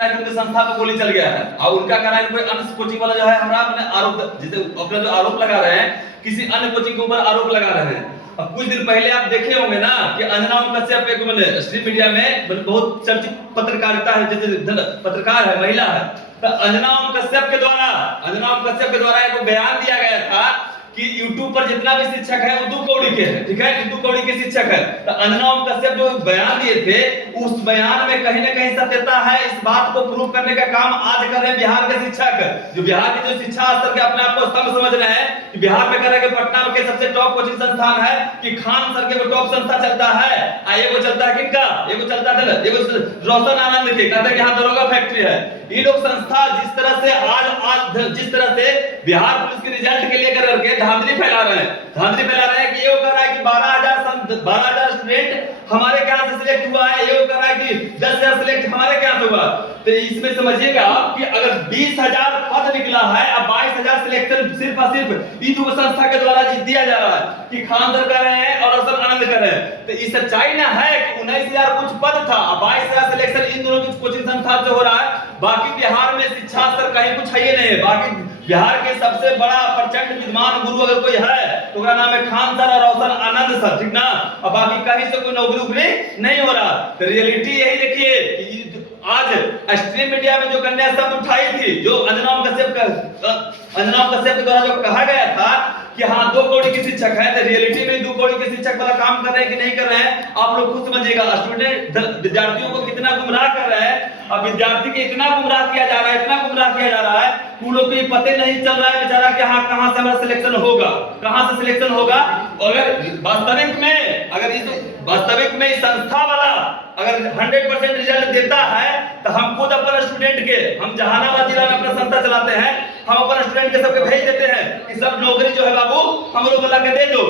उनके संस्था पे गोली चल गया है और उनका कहना है कोई अन्य कोचिंग वाला जो है हमारा अपने आरोप जिसे अपना जो आरोप लगा रहे हैं किसी अन्य कोचिंग के ऊपर आरोप लगा रहे हैं। अब कुछ दिन पहले आप देखे होंगे ना कि अंजना ओम कश्यप एक मैंने स्ट्रीम मीडिया में बहुत चर्चित पत्रकारिता है, जैसे पत्रकार है, महिला है, तो अंजना ओम कश्यप के द्वारा एक बयान दिया गया था कि YouTube पर जितना भी शिक्षक है वो 2 कौड़ी के है, ठीक है, 2 कौड़ी के शिक्षक है। तो अंजना ओम कश्यप जो बयान दिए थे उस बयान में कहीं ना कहीं सत्यता है। इस बात को प्रूव करने का काम आज कर रहे हैं बिहार के शिक्षक, जो बिहार के जो शिक्षा स्तर के अपने आप को स्तंभ समझ रहे हैं कि बिहार में कर रहे हैं पटना के सबसे टॉप कोचिंग संस्थान है कि खान सर के वो टॉप संस्था चलता है। ये वो चलता है किनका, ये वो चलता है ये वो रोशन आनंद के, कहते हैं कि यहाँ दरोगा फैक्ट्री है। ये लोग संस्था जिस तरह से आज जिस तरह से बिहार पुलिस के रिजल्ट के लेकर करके धांधली फैला रहे हैं कि ये वो कह रहा है कि 12,000 स्टूडेंट हमारे यहाँ से सिलेक्ट हुआ है, ये वो कह रहा है कि 10,000 सिलेक्ट हमारे यहाँ से हुआ। तो इसमें समझिएगा आप कि अगर 20,000 पद निकला है अब 22,000 सिलेक्शन सिर्फ और सिर्फ ई 2 संस्था के द्वारा दिया जा रहा है कि खान सर कर रहे हैं और रोशन आनंद कर रहे हैं। तो ये सच्चाई ना है कि 19,000 कुछ पद था, 22,000 सिलेक्शन इन दोनों की कोचिंग संस्था से हो रहा है। बाकी बिहार में शिक्षा स्तर कहीं कुछ है ही नहीं है। बाकी बिहार के सबसे बड़ा प्रचंड विद्वान गुरु अगर कोई है तो उसका नाम है खान सर और रोशन आनंद सर, ठीक ना। और बाकी कहीं से कोई नौकरी नहीं हो रहा। तो रियलिटी यही देखिए आज स्ट्रीम मीडिया में जो कन्या शब्द उठाई थी, जो अंजना ओम कश्यप के द्वारा जो कहा गया था कि हाँ 2 कौड़ी के शिक्षक है, तो रियलिटी में 2 कौड़ी के शिक्षक वाला काम कर रहे हैं कि नहीं कर रहे हैं आप लोग खुद समझिएगा। स्टूडेंट विद्यार्थियों को कितना गुमराह कर रहे हैं, अब विद्यार्थी के इतना गुमराह किया जा रहा है उन लोग को ये पता नहीं चल रहा है बेचारा कि हाँ कहां से हमारा सिलेक्शन होगा। अगर वास्तविक में इस संस्था वाला अगर 100% रिजल्ट देता है तो हम खुद अपने स्टूडेंट के, हम जहानाबाद जिला में अपना संस्था चलाते हैं, हम अपने स्टूडेंट के सबके भेज देते हैं कि सब नौकरी जो है बाबू हम लोग वाला के दे दो।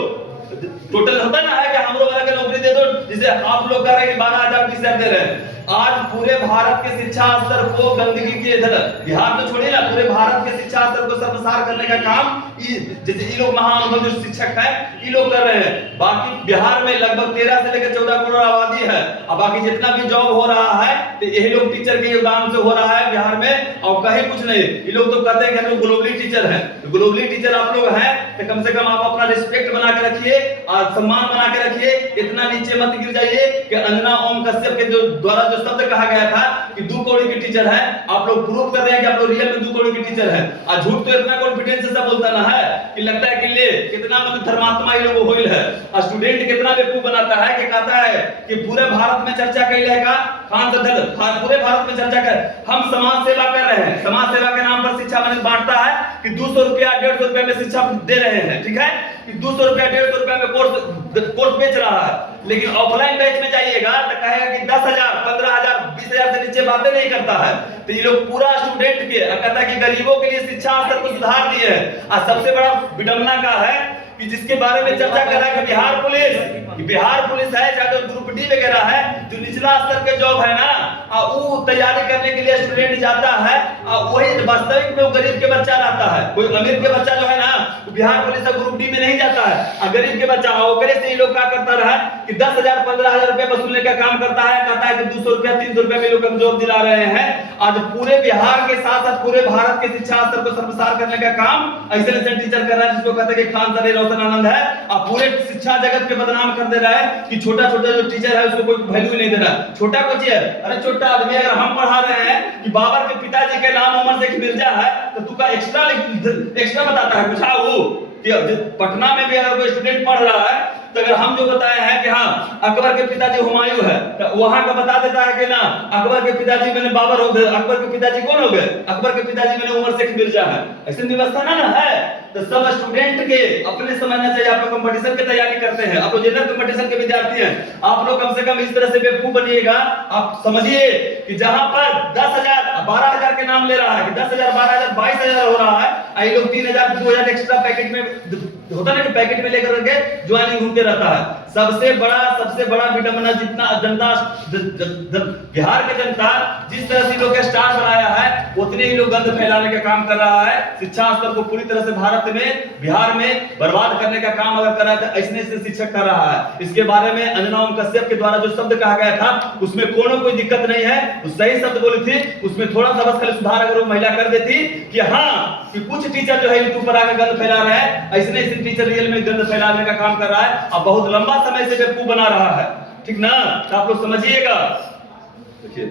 टोटल होता ना है कि हम लोग वाला के नौकरी दे दो, जिसे आप लोग कर रहे हैं 12,000 20,000 दे रहे हैं। आज पूरे भारत के शिक्षा स्तर को गंदगी के इधर बिहार तो छोड़िए ना, पूरे भारत के शिक्षा स्तर को सर्वसार करने का काम जैसे ये लोग महाअनुभवी जो शिक्षक हैं ये लोग कर रहे हैं। बाकी बिहार में लगभग 13 से लेकर 14 करोड़ आबादी है और बाकी जितना भी जॉब हो रहा है तो यही लोग टीचर के योगदान से हो रहा है बिहार में, और कहीं कुछ नहीं। ये लोग तो कहते हैं कि हम लोग ग्लोबली टीचर हैं, तो ग्लोबली टीचर आप लोग हैं तो कम से कम आप अपना रिस्पेक्ट बना के रखिए और सम्मान बना के रखिए। इतना नीचे मत गिर जाइए कि अंजना ओम कश्यप के जो द्वारा जो शब्द कहा गया था कि 2 कौड़ी के टीचर है, आप लोग प्रूव कर रहे हैं कि आप लोग रियल में 2 कौड़ी के टीचर हैं। और झूठ तो इतना कॉन्फिडेंस से सब बोलता ना है कि लगता है कि ले कितना मतलब धर्मात्मा ये लोग होइल है। और स्टूडेंट कितना बेवकूफ बनाता है कि कहता है कि पूरे भारत में चर्चा कैलेगा खान सर, पूरे भारत में चर्चा कर, हम समाज सेवा कर रहे हैं, समाज सेवा के नाम पर शिक्षा मैंने बांटता है कि 200 रुपया 150 रुपया में शिक्षा दे रहे हैं, ठीक है, कि 200 रुपया 150 रुपया में कोर्स बेच रहा है। लेकिन ऑफलाइन बैच में जाइएगा तो कहेगा कि 10,000 15,000 20,000 से नीचे बातें नहीं करता है। तो ये लोग पूरा स्टूडेंट के कहता है कि गरीबों के लिए शिक्षा स्तर को सुधार दिए हैं। और सबसे बड़ा विडंबना का है कि जिसके बारे में चर्चा कर रहा है कि बिहार पुलिस है, चाहे तो ग्रुप डी वगैरह है, जो निचला स्तर के जॉब है ना, वो तैयारी करने के लिए स्टूडेंट जाता है, वही वास्तविक में वो गरीब के बच्चा रहता है। कोई अमीर के बच्चा जो है ना बिहार पुलिस का ग्रुप डी में नहीं जाता है, और गरीब के बच्चा ओकरे से ये लोग क्या करता रहा कि 10,000 15,000 रुपए वसूलने का काम करता है, कहता है कि 200 रुपया 300 रुपया में लोग हम जॉब दिला रहे हैं। आज पूरे बिहार के साथ साथ पूरे भारत के शिक्षा स्तर को सर्वसार करने का काम ऐसे टीचर कर रहा है जिसको कहते हैं कि खान सर रोशन आनंद है, और पूरे शिक्षा जगत के बदनाम कर दे रहा है कि छोटा जो टीचर है उसको कोई वैल्यू नहीं दे रहा। छोटा कोई है, अरे छोटा आदमी अगर हम पढ़ा रहे हैं कि बाबर के पिताजी के नाम उमर शेख मिर्जा है तो तू का एक्स्ट्रा बताता है कुछ वो कि पटना में भी अगर कोई स्टूडेंट पढ़ रहा है तो अगर हम जो बताए हैं कि हाँ अकबर के पिताजी हुमायूं है तो वहां का बता देता है कि ना अकबर के पिताजी मैंने बाबर हो गए, अकबर के पिताजी कौन हो गए, अकबर के पिताजी मैंने उमर शेख मिर्जा है। ऐसी व्यवस्था ना है। तो सब स्टूडेंट के अपने समझना चाहिए। आप लोग कंपटीशन की तैयारी करते हैं, आप लोग जनरल कंपटीशन के विद्यार्थी हैं, आप लोग कम से कम इस तरह से बेवकूफ बनिएगा। आप समझिए कि जहां पर 10,000 12,000 के नाम ले रहा है कि 10,000 12,000 22,000 हो रहा है, आई लोग 3,000 2,000 एक्स्ट्रा पैकेट में होता ना कि पैकेट में लेकर के ज्वाइनिंग घूमते रहता है। सबसे बड़ा विडंबना जितना जनता बिहार की जनता जिस तरह से लोग स्टार बनाया है उतने ही लोग गंद फैलाने का काम कर रहा है। शिक्षा स्तर को पूरी तरह से भारत में, बिहार में बर्बाद करने का काम अगर कर रहा है तो ऐसे से शिक्षक कर रहा है। इसके बारे में अंजना ओम कश्यप के द्वारा जो शब्द कहा गया था उसमें कोई दिक्कत नहीं है, वो सही शब्द बोली थी। उसमें थोड़ा सा बस खाली सुधार अगर वो महिला कर देती कि हाँ कि कुछ टीचर जो है यूट्यूब पर आकर गंद फैला रहे हैं, ऐसे टीचर रियल में गंद फैलाने का काम कर रहा है और बहुत लंबा समय से बेवकूफ बना रहा है। ठीक ना, तो आप लोग समझिएगा। देखिए